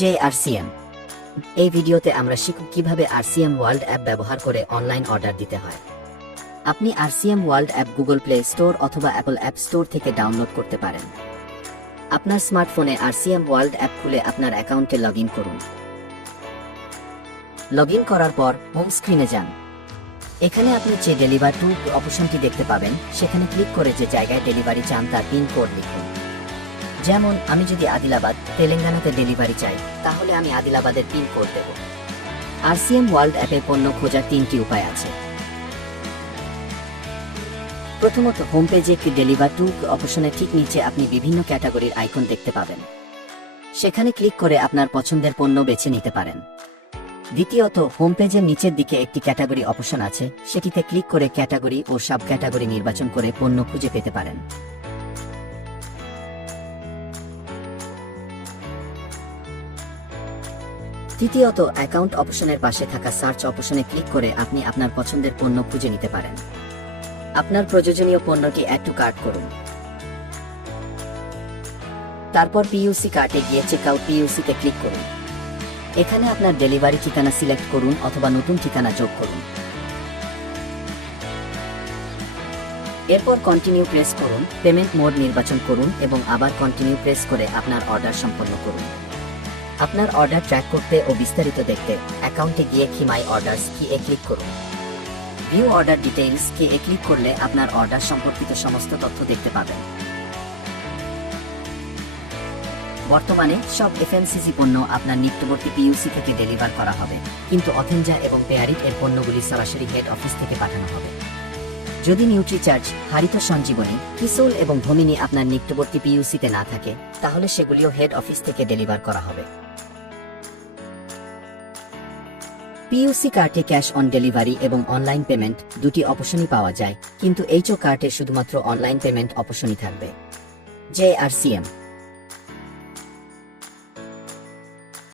JRCM এই ভিডিওতে আমরা শিখব কিভাবে RCM ওয়ার্ল্ড অ্যাপ ব্যবহার করে অনলাইন অর্ডার দিতে হয়। আপনি RCM world app Google play store অথবা অ্যাপল অ্যাপ স্টোর থেকে ডাউনলোড করতে পারেন। আপনার স্মার্টফোনে RCM ওয়ার্ল্ড অ্যাপ খুলে আপনার অ্যাকাউন্টে লগইন করুন। লগইন করার পর হোম স্ক্রিনে যান। এখানে আপনি যে ডেলিভার টু অপশনটি দেখতে পাবেন, সেখানে ক্লিক করে যে জায়গায় ডেলিভারি চান তার পিন কোড লিখুন। যেমন আমি যদি আদিলাবাদ, তেলেঙ্গানাতে ডেলিভারি চাই, তাহলে আমি আদিলাবাদের পিন কোড দেব। RCM ওয়ার্ল্ড অ্যাপে পণ্য খোঁজার 3টি উপায় আছে। প্রথমত, হোম পেজে ডেলিভার টু অপশনের ঠিক নিচে আপনি বিভিন্ন ক্যাটাগরির আইকন দেখতে পাবেন। সেখানে ক্লিক করে আপনার পছন্দের পণ্য বেছে নিতে পারেন। দ্বিতীয়ত, হোম পেজের নিচের দিকে একটি ক্যাটাগরি অপশন আছে, সেটিতে ক্লিক করে ক্যাটাগরি ও সাব ক্যাটাগরি নির্বাচন করে পণ্য খুঁজে পেতে পারেন। তৃতীয়ত, অ্যাকাউন্ট অপশনের পাশে থাকা সার্চ অপশনে ক্লিক করে আপনি আপনার পছন্দের পণ্য খুঁজে নিতে পারেন। আপনার প্রয়োজনীয় পণ্যটি অ্যাড টু কার্ট করুন। তারপর পিইউসি কার্টে গিয়ে চেকআউট পিইউসিতে ক্লিক করুন। এখানে আপনার ডেলিভারি ঠিকানা সিলেক্ট করুন অথবা নতুন ঠিকানা যোগ করুন। এরপর কন্টিনিউ প্রেস করুন, পেমেন্ট মোড নির্বাচন করুন এবং আবার কন্টিনিউ প্রেস করে আপনার অর্ডার সম্পন্ন করুন। আপনার অর্ডার ট্র্যাক করতে ও বিস্তারিত দেখতে অ্যাকাউন্টে গিয়ে মাই অর্ডারস কি-এ ক্লিক করুন। ভিউ অর্ডার ডিটেইলস কি-এ ক্লিক করলে আপনার অর্ডার সম্পর্কিত সমস্ত তথ্য দেখতে পাবেন। বর্তমানে সব FMCG পণ্য আপনার নিকটবর্তী পিইউসি থেকে ডেলিভার করা হবে, কিন্তু অথেঞ্জা এবং পেয়ারিট এর পণ্যগুলি সরাসরি হেড অফিস থেকে পাঠানো হবে। যদি নিউট্রিচার্জ, হারিত সঞ্জীবনী, কিসোল এবং ভূমিনী আপনার নিকটবর্তী পিইউসিতে না থাকে, তাহলে সেগুলিও হেড অফিস থেকে ডেলিভার করা হবে। পিইউসি কার্টে ক্যাশ অন ডেলিভারি এবং অনলাইন পেমেন্ট দুটি অপশনই পাওয়া যায়, কিন্তু এইচও কার্টে শুধুমাত্র অনলাইন পেমেন্ট অপশনই থাকবে। JRCM